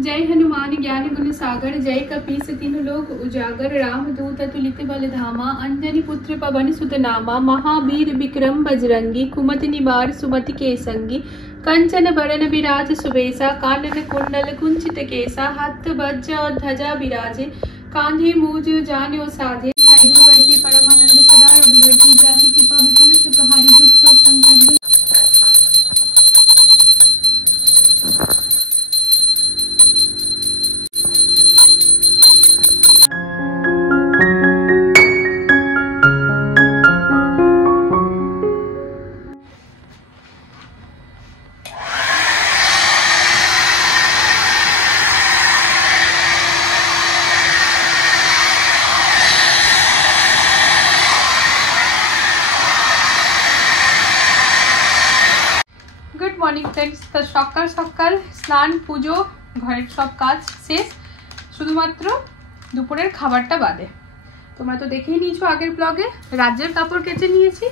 जय हनुमान ज्ञान गुण सागर, जय कपीस तिन्ह लोक उजागर, राम दूत अतुलित बल धामा, अंजनी पुत्र पवन सुत नामा, महावीर विक्रम बजरंगी, कुमति निवार सुमति के संगी, कंचन बरन विराज सुबेसा, कानन कुंडल कुंचित केसा, हाथ वज्र और ध्वजा विराजे, कांधे मूज जान्यो साजे, साई परमानंद सदा रघुवती, जाति कृपा विपुल सुखहारी, दुख शोक संकट। Good morning friends. तो सकाल सकाल स्नान पुजो घर सब काज शेष, शुधुमात्र दुपुरेर खाबारटा बादे। তোমরা তো দেখেই নিয়েছো আগের ব্লগে রাজ্যের কাপড় কেচে নিয়েছি,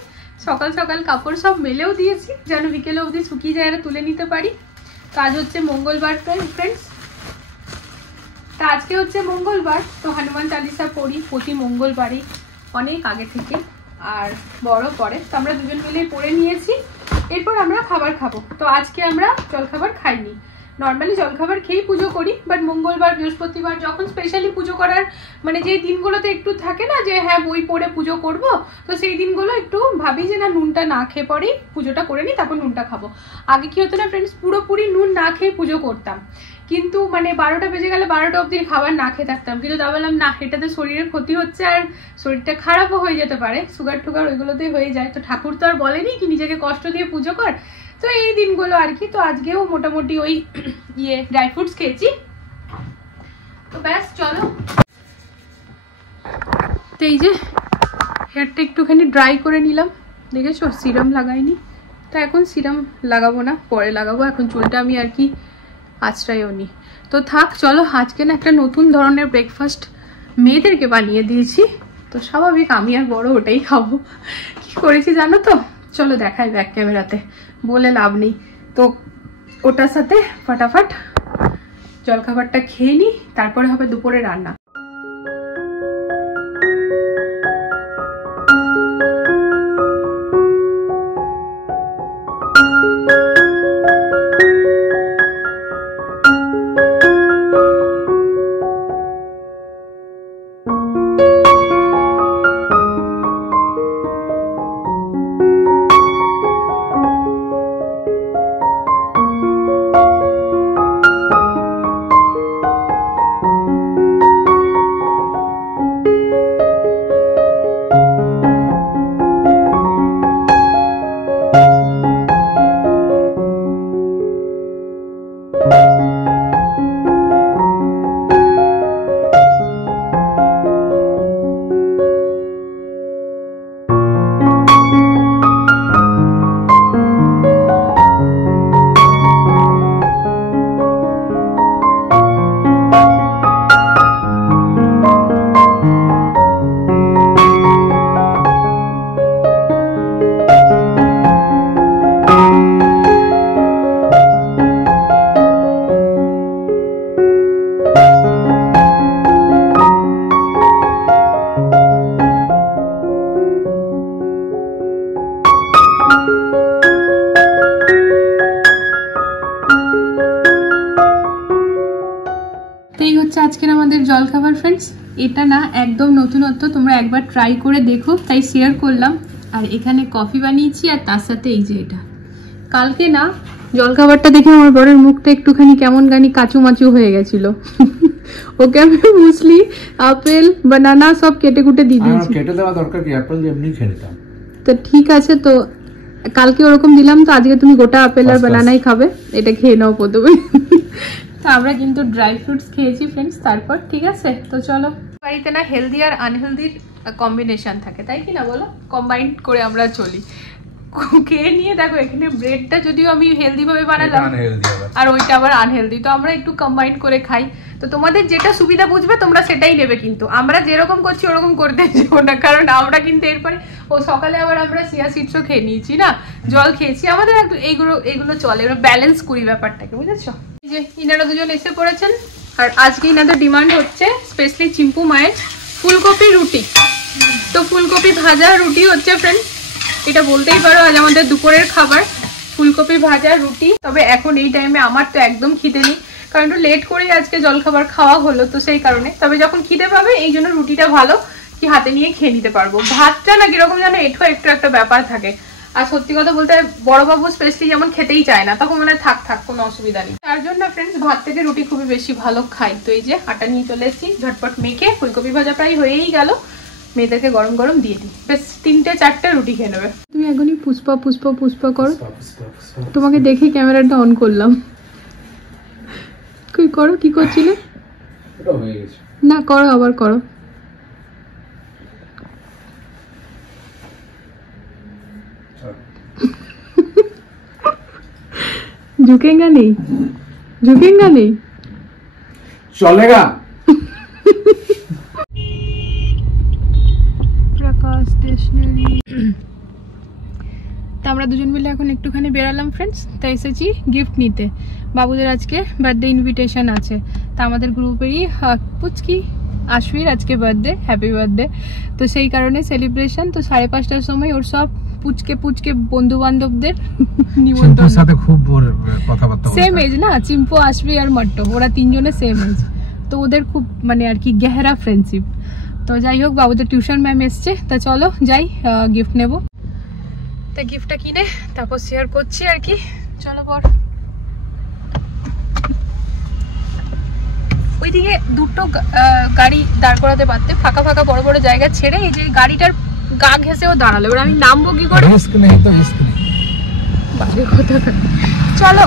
সকাল সকাল কাপড় সব মেলেও দিয়েছি যেন বিকেলে অবধি শুকিয়ে যায় আর তুলে নিতে পারি। কাজ হচ্ছে মঙ্গলবার ফ্রেন্ডস, তা আজকে হচ্ছে মঙ্গলবার, তো হনুমান চালিসা পড়ি প্রতি মঙ্গলবারই অনেক আগে থেকে, আর বড় পরে তো আমরা দুজন মিলে পড়ে নিয়েছি। এরপর আমরা খাবার খাবো। তো আজকে আমরা জলখাবার খাইনি, নর্মালি জলখাবার খেয়েই পুজো করি, বাট মঙ্গলবার বৃহস্পতিবার যখন স্পেশালি পুজো করার মানে যে দিনগুলোতে একটু থাকে না যে হ্যাঁ বই পড়ে পুজো করব, তো সেই দিনগুলো একটু ভাবি যে না নুনটা না খেয়ে পরেই পুজোটা করে নিই, তারপর নুনটা খাবো। আগে কি হতো না ফ্রেন্ডস, পুরোপুরি নুন না খেয়ে পুজো করতাম, কিন্তু মানে 12টা বেজে গেলে 12টা অবধি খাবার না খেয়ে থাকতাম, কিন্তু তা বললাম না এটাতে শরীরের ক্ষতি হচ্ছে আর শরীরটা খারাপও হয়ে যেতে পারে, সুগার টুগার ওইগুলোতেই হয়ে যায়। তো ঠাকুর তো আর বলেনি কি নিজেকে কষ্ট দিয়ে পুজো কর, তো এই দিনগুলো আর কি। তো আজকেও মোটামুটি ওই ড্রাই ফ্রুটস খেয়েছি। তো ব্যাস চলো, তো এই যে হেয়ারটা একটুখানি ড্রাই করে নিলাম, দেখেছো সিরাম লাগাইনি, তো এখন সিরাম লাগাবো না, পরে লাগাবো, এখন চুলটা আমি আর কি আঁচড়াইও নি। তো থাক চলো, আজকে না একটা নতুন ধরনের ব্রেকফাস্ট মেয়েদেরকে বানিয়ে দিয়েছি, তো স্বাভাবিক আমি আর বড় ওটাই খাবো। কি করেছি জানো তো, চলো দেখাই ব্যাক ক্যামেরাতে, বলে লাভ নেই। তো ওটার সাথে ফটাফট জলখাবারটা খেয়ে নিই, তারপরে হবে দুপুরে রান্না। আজকের আমাদের জলখাবার ফ্রেন্ডস, এটা না একদম নতুনত্ব, তোমরা একবার ট্রাই করে দেখো তাই শেয়ার করলাম। আর এখানে কফি বানিয়েছি আর তার সাথে এই যে এটা, কালকে না জলখাবারটা দেখে আমার বরের মুখটা একটুখানি কেমন গানি কাচুমাচু হয়ে গেছিল, ওকে আমি মুসলি আপেল বানানা সব কেটে কুটে দিয়ে দিয়েছি। কেটে দেওয়া দরকার কি, আপেল এমনি খেয়ে নিতাম। তো ঠিক আছে, তো কালকে ওরকম দিলাম, তো আজকে তুমি গোটা আপেল আর বানানাই খাবে, এটা খেয়ে নাও প্রথমে। তো আমরা কিন্তু ড্রাই ফ্রুটস খেয়েছি ফ্রেন্ডস, তারপর ঠিক আছে। তো চলো, বাড়িতে না হেলদি আর আনহেলদির কম্বিনেশন থাকে, তাই কি না বলো, কম্বাইন করে আমরা চলি। খেয়ে নিয়ে দেখো এখানে ব্রেডটা যদিও আমি হেলদি ভাবে বানালাম আর ওইটা আবার আনহেলদি, তো আমরা একটু কম্বাইন করে খাই। তো তোমাদের যেটা সুবিধা বুঝবে তোমরা সেটাই নেবে, কিন্তু আমরা যেরকম করছি ওরকম করতে যাবো না, কারণ আমরা কিন্তু এরপরে ও সকালে আবার আমরা চিয়া সিডসও খেয়ে নিয়েছি না, জল খেয়েছি, আমাদের এগুলো চলে, ব্যালেন্স করি ব্যাপারটাকে, বুঝেছো। যে ইনারা দুজন এসে পড়েছেন আর আজকে ইনাদের ডিমান্ড হচ্ছে স্পেশালি চিম্পু মায়ের ফুলকপি রুটি। তো ফুলকপি ভাজা রুটি হচ্ছে ফ্রেন্ড, এটা বলতেই পারো আজ আমাদের দুপুরের খাবার ফুলকপি ভাজা রুটি। তবে এখন এই টাইমে আমার তো একদম খিদে নেই, কারণ একটু লেট করেই আজকে জলখাবার খাওয়া হলো, তো সেই কারণে। তবে যখন খিদে পাবে এই জন্য রুটিটা ভালো কি হাতে নিয়ে খেয়ে নিতে পারবো। ভাতটা না কিরকম যেন একটু একটা ব্যাপার থাকে। আর সত্যি কথা বলতে বড়বাবু স্পেশালি যেমন খেতেই চায় না, তখন মানে থাক কোনো অসুবিধা নেই। তার জন্য ফ্রেন্ডস ভাত থেকে রুটি খুবই বেশি ভালো খাই। তো এই যে আটা নিয়ে চলে এসেছি, ঝটপট মেখে ফুলকপি ভাজা প্রায় হয়েই গেল, মেয়েদেরকে গরম গরম দিয়ে দিই, বেশ 3-4টে রুটি খেয়ে নেবে। তুমি এখনই পুষ্পা পুষ্পা পুষ্পা করো, তোমাকে দেখে ক্যামেরাটা অন করলাম। কি করো, কি করছিলে? না করো, আবার করো। झुकेगा नहीं, झुकेगा नहीं, चलेगा। प्रकाश स्टेशनरी। তো আমরা দুজন মিলে এখন একটুখানি বেরালাম ফ্রেন্ডস। তাই এসেছি গিফট নিতে, বাবুদের আজকে বার্থডে ইনভিটেশন আছে। তা আমাদের গ্রুপেরই পুচকি আশফির আজকে বার্থডে, হ্যাপি বার্থডে। তো সেই কারণে সেলিব্রেশন। তো 5:30টার সময় ওর সব পুচকে বন্ধু বান্ধবদের নিমন্ত্রণ। সাথে খুব কথাবার্তা, সেম এজ না, চিম্পু আশফি আর মট্টো, ওরা তিনজনে সেম এজ। তো ওদের খুব মানে আর কি গেহরা ফ্রেন্ডশিপ। তো যাই হোক, বাবুদের টিউশন ম্যাম এসছে, তা চলো যাই গিফট নেব। তা গিফটটা কিনে তারপর শেয়ার করছি আর কি, চলো পর। ওইদিকে দুটো গাড়ি দাঁড় করাতে পারতে, ফাঁকা বড় বড় জায়গা ছেড়ে এই যে গাড়িটার গা ঘেঁষেও দাঁড়ালো। এবার আমি নামবো কি করে? রিস্ক নেই তো, রিস্ক নেই। বাজে কথা। চলো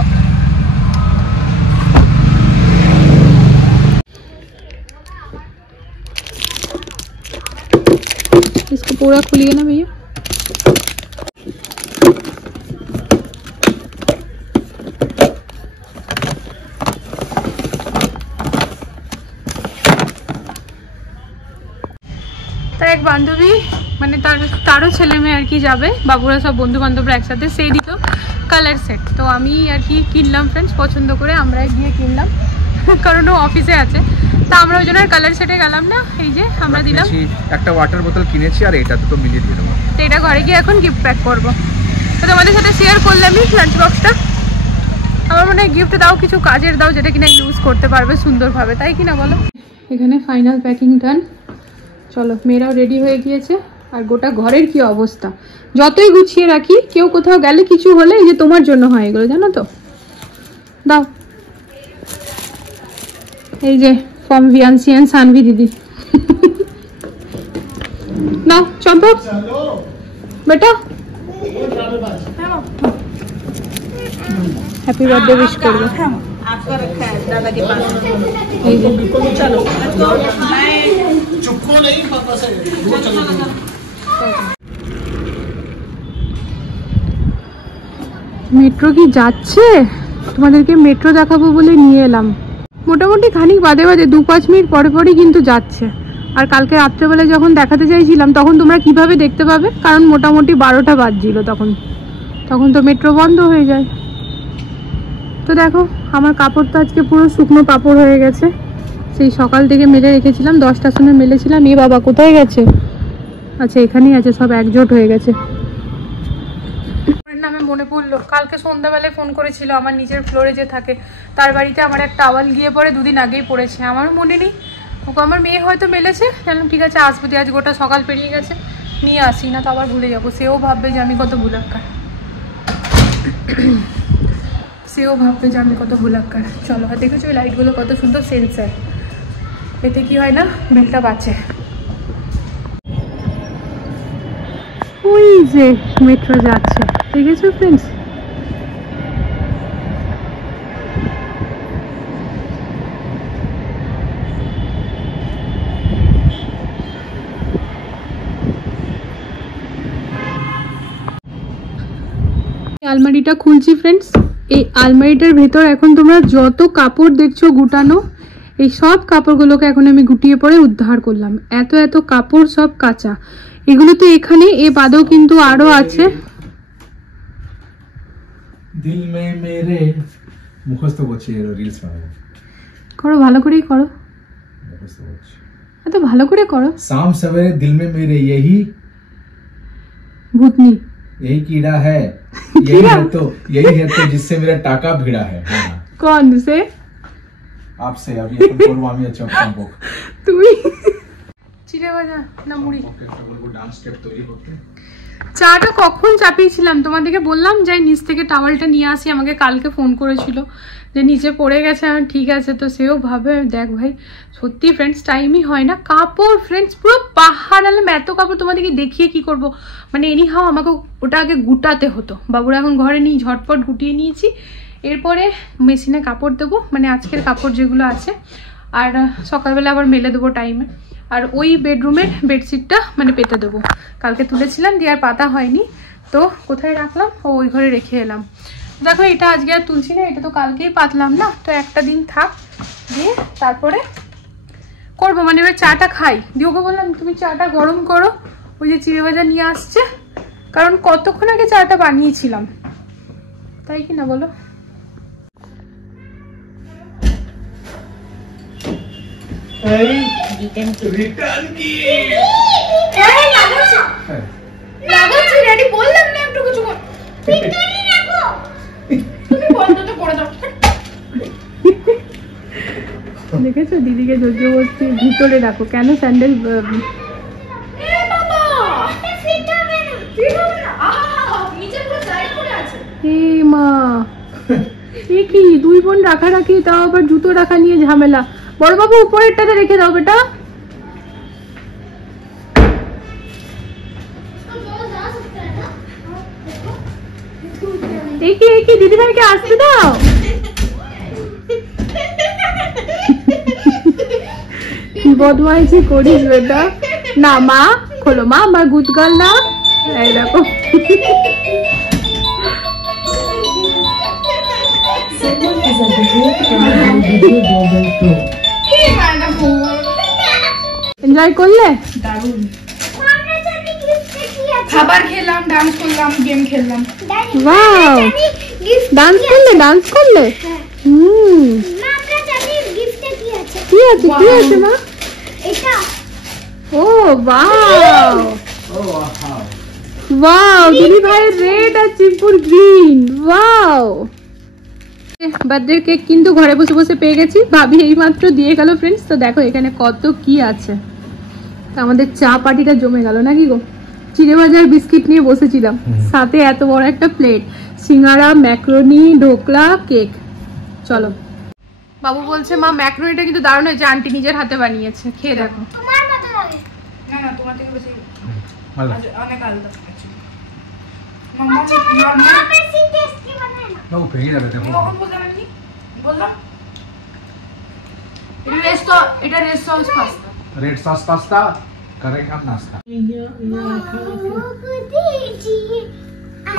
इसको पूरा खुलिए ना भैया। তার এক বান্ধবী মানে তারও ছেলে মেয়ে আর কি যাবে, বাবুরা সব বন্ধু বান্ধবরা একসাথে, সেই দিত কালার সেট। তো আমি আর কি কিনলাম ফ্রেন্ডস, পছন্দ করে আমরা গিয়ে কিনলাম, কারণ ও অফিসে আছে। তা আমরা ওই জন্য কালার সেটে গেলাম না, এই যে আমরা দিলাম একটা ওয়াটার বোতল কিনেছি আর এটা তো মিলিয়ে দিয়ে দেবো। তো এটা ঘরে গিয়ে এখন গিফট প্যাক করবো। তো তোমাদের সাথে শেয়ার করলামই লাঞ্চ বক্সটা। আমার মনে হয় গিফট দাও কিছু কাজের দাও, যেটা কিনা ইউজ করতে পারবে সুন্দরভাবে, তাই কিনা বলো? এখানে ফাইনাল প্যাকিং ডান। চলো, মেয়েরাও রেডি হয়ে গিয়েছে। আর গোটা ঘরের কি অবস্থা, যতই গুছিয়ে রাখি কেউ কোথাও গেলে কিছু হলে এই যে তোমার জন্য হয় এগুলো, জানো তো। দাও, এই যে ফর্ম ভিয়ানসিয়ান সানভি দিদি। নাও চম্পক বেটা, हैप्पी बर्थडे विश कर दो। आपका रखा है दादा के पास। चलो चुपको नहीं पापा से মেট্রো কি যাচ্ছে, তোমাদেরকে মেট্রো দেখাবো বলে নিয়ে এলাম। মোটামুটি খানিক বাদে 2-5 মিনিট পরে কিন্তু যাচ্ছে। আর কালকে রাত্রেবেলা যখন দেখাতে চাইছিলাম তখন তোমরা কিভাবে দেখতে পাবে, কারণ মোটামুটি 12টা বাজছিল তখন তো মেট্রো বন্ধ হয়ে যায়। তো দেখো আমার কাপড় তো আজকে পুরো শুকনো কাপড় হয়ে গেছে, সেই সকাল থেকে মেলে রেখেছিলাম, 10টার সময় মেলেছিলাম। এ বাবা কোথায় গেছে? আচ্ছা এখানেই আছে, সব একজোট হয়ে গেছে। নামে মনে পড়লো, কালকে সন্ধ্যাবেলায় ফোন করেছিল আমার নিচের ফ্লোরে যে থাকে, তার বাড়িতে আমার একটা টাওয়াল গিয়ে পরে 2 দিন আগেই পড়েছে, আমারও মনে নেই। ওকে আমার মেয়ে হয়তো মেলেছে, জানলাম ঠিক আছে আসবে, আজ গোটা সকাল পেরিয়ে গেছে, নিয়ে আসি, না তো আবার ভুলে যাবো। সেও ভাববে যে আমি কত ভুলাক্কার, চলো, আর দেখেছো ওই লাইটগুলো কত সুন্দর সেন্সার, এতে কি হয় না বেলটা বাঁচে। ওই যে মেট্রো যাচ্ছে, দেখেছো ফ্রেন্ডস? আলমারিটা খুলছি ফ্রেন্ডস। এই আলমারিটার ভেতর এখন তোমরা যত কাপড় দেখছো গুটানো, এই সব কাপড়গুলোকে এখন আমি গুটিয়ে পরে উদ্ধার করলাম। এত কাপড় সব কাঁচা, এগুলো তো এখানে, এ বাদেও কিন্তু আরো আছে। দিল মে মেরে মুখস্থ করছি রিলস বানাবো। করো, ভালো করেই করো, মুখস্থ করছি। এত ভালো করে করো। शाम सवेरे दिल में मेरे यही ভূতনি यही कीड़ा है, यही है तो जिससे मेरा टाका भिड़ा है। हाँ। কোন সে? आपसे अभी अपन पूर्व আমি আছি সম্পর্ক। তুমি চিড়ে ভাজা না মুড়ি? একটা বলবো ডান্স স্টেপ তৈরি করতে। চাটা কখন চাপিয়েছিলাম তোমাদেরকে বললাম যে নিচ থেকে টাওয়ালটা নিয়ে আসি, আমাকে কালকে ফোন করেছিল যে নিচে পড়ে গেছে। আমি ঠিক আছে, তো সেও ভাবে দেখ ভাই সত্যি ফ্রেন্ডস টাইমই হয় না। কাপড় ফ্রেন্ডস পুরো পাহাড় আলাম, এত কাপড় তোমাদেরকে দেখিয়ে কি করব, মানে এনি হাও আমাকে ওটা আগে গুটাতে হতো। বাবুরা এখন ঘরে নিয়ে ঝটপট গুটিয়ে নিয়েছি, এরপরে মেশিনে কাপড় দেবো, মানে আজকের কাপড় যেগুলো আছে, আর সকালবেলা আবার মেলে দেবো টাইমে। আর ওই বেডরুমের বেডশিটটা মানে পেতে দেবো, কালকে তুলেছিলাম দিয়ে আর পাতা হয়নি, তো কোথায় রাখলাম, ওই ঘরে রেখে এলাম। দেখো এটা আজকে আর তুলছি না, এটা তো কালকেই পাতলাম না, তো একটা দিন থাক, দিয়ে তারপরে করবো। মানে এবার চাটা খাই, দিয়ে ওকে বললাম তুমি চাটা গরম করো, ওই যে চিড়ে ভাজা নিয়ে আসছে, কারণ কতক্ষণ আগে চাটা বানিয়েছিলাম, তাই কি না বলো? রিটার্ন কি লাগাচ্ছি রেডি, বললাম না একটু কিছু ভিতরে রাখো, তুমি বন্ধ তো করে দাও। দেখেছো দিদিকে ধৈর্য বলছি, ভিতরে রাখো কেন স্যান্ডেল? মা এ কি দুই বোন রাখারাখি, তাও আবার জুতো রাখা নিয়ে ঝামেলা। বড় বাবু উপরেরটাতে রেখে দাও বেটা। এই কি দিদি ভাইকে আসতে দাও। কি বদমাইশি করিস বেটা, না মা খোলো, মা আমার গুড গার্ল না, এই দেখো। এনজয় করলে? দারুণ খাবার খেলাম, ডান্স করলাম, গেম খেললাম। ওয়াও, ডান্স করলে? ডান্স করলে? কি আছে কি আছে মা? এটা ও ওয়াও ওয়াও, দিদি ভাইয়ের রেড আর চিম্পুর গ্রিন। ওয়াও, বার্থডে কেক কিন্তু ঘরে বসে বসে পেয়ে গেছি, ভাবি এই মাত্র দিয়ে গেল ফ্রেন্ডস। তো দেখো এখানে কত কি আছে, আমাদের চা পার্টিটা জমে গেল নাকি গো। চিড়ে ভাজার বিস্কিট নিয়ে বসেছিলাম, সাথে এত বড় একটা প্লেট, সিঙ্গারা, ম্যাকারনি, ঢোকলা, কেক। চলো, বাবু বলছে মা ম্যাকারনিটা কিন্তু দারুণ হয়েছে, আন্টি নিজের হাতে বানিয়েছে, খেয়ে দেখো। তোমার মতো লাগে না, না তোমার থেকে বেশি অনেক আলাদা। মাম্মা বেশি টেস্টি বানায় না, না ও ভেঙে যাবে দেখো। কখন বললাম আমি, বললাম এটা restaurant pasta, red sauce pasta करेंगे हम नाश्ता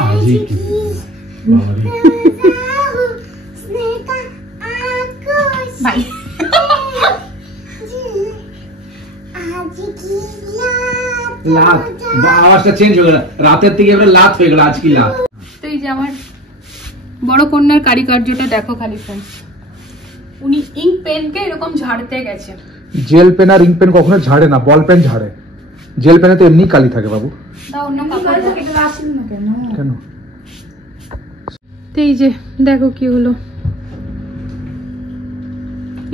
आज ही की বাই। लात आवाजটা চেঞ্জ হয়ে গেল, রাতের থেকে এবারে লাত হয়ে গেল, আজ কি লাত। তো এই যে আমার বড় কন্যার কারিকার্যটা দেখো খালি ফ্রেন্ডস, উনি ইঙ্ক পেনকে এরকম ঝাড়তে গেছে। জেল পেন আর ইঙ্ক পেন কখনো ঝাড়ে না, বল পেন ঝাড়ে, জেল পেনে তো এমনি কালি থাকে বাবু। দাও অন্য কাপড় দাও। এটা আসল না কেন? কেন? তো এই যে দেখো কি হলো,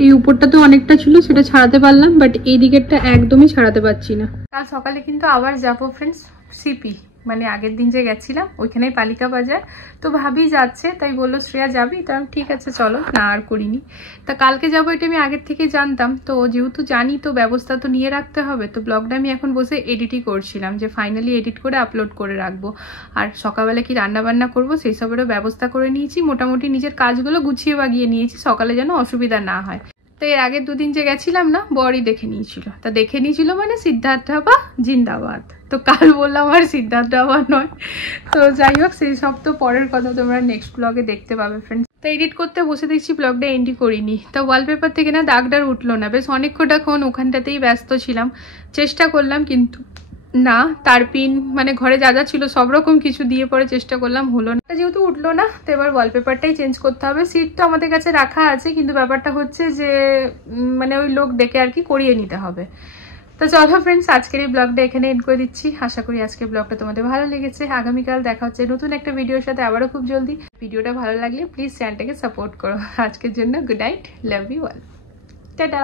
এই উপরটা তো অনেকটা ছিল, সেটা ছাড়াতে পারলাম, বাট এই দিকেরটা একদমই ছাড়াতে পারছি না। কাল সকালে কিন্তু আবার যাবো ফ্রেন্ডস সিপি, মানে আগের দিন যে গেছিলাম ওইখানেই পালিকা বাজার, তো ভাবি যাচ্ছে, তাই বললো শ্রেয়া যাবি, তো আমি ঠিক আছে চলো, না আর করিনি। তা কালকে যাবো এটা আমি আগের থেকে জানতাম, তো যেহেতু জানি তো ব্যবস্থা তো নিয়ে রাখতে হবে। তো ব্লগটা আমি এখন বসে এডিটই করছিলাম, যে ফাইনালি এডিট করে আপলোড করে রাখবো। আর সকালবেলা কি রান্না বান্না করবো সেই সবেরও ব্যবস্থা করে নিয়েছি, মোটামুটি নিজের কাজগুলো গুছিয়ে বাগিয়ে নিয়েছি, সকালে যেন অসুবিধা না হয়। তো এর আগের দুদিন যে গেছিলাম না, বরই দেখে নিয়েছিল, তা দেখে নিয়েছিল মানে সিদ্ধার্থ ঢাবা জিন্দাবাদ। তো কাল বললাম আর সিদ্ধার্থ ঢাবা নয়, তো যাই হোক সেই সব তো পরের কথা, তোমরা নেক্সট ব্লগে দেখতে পাবে ফ্রেন্ডস। তো এডিট করতে বসে দেখছি ব্লগটা এন্ডই করিনি, তা ওয়ালপেপার থেকে না দাগটার উঠলো না, বেশ অনেকক্ষণ ওখানটাতেই ব্যস্ত ছিলাম, চেষ্টা করলাম কিন্তু না তারপিন মানে ঘরে যা যা ছিল সব রকম কিছু দিয়ে পরে চেষ্টা করলাম, হলো না। যেহেতু উঠলো না তো এবার ওয়ালপেপারটাই চেঞ্জ করতে হবে। সিট তো আমাদের কাছে রাখা আছে, কিন্তু ব্যাপারটা হচ্ছে যে মানে ওই লোক ডেকে আর কি করিয়ে নিতে হবে। তো চলো ফ্রেন্ডস, আজকের এই ব্লগটা এখানে এন্ড করে দিচ্ছি। আশা করি আজকের ব্লগটা তোমাদের ভালো লেগেছে। আগামীকাল দেখা হচ্ছে নতুন একটা ভিডিওর সাথে আবারও খুব জলদি। ভিডিওটা ভালো লাগলে প্লিজ চ্যানেলটাকে সাপোর্ট করো। আজকের জন্য good night, love you all, tata.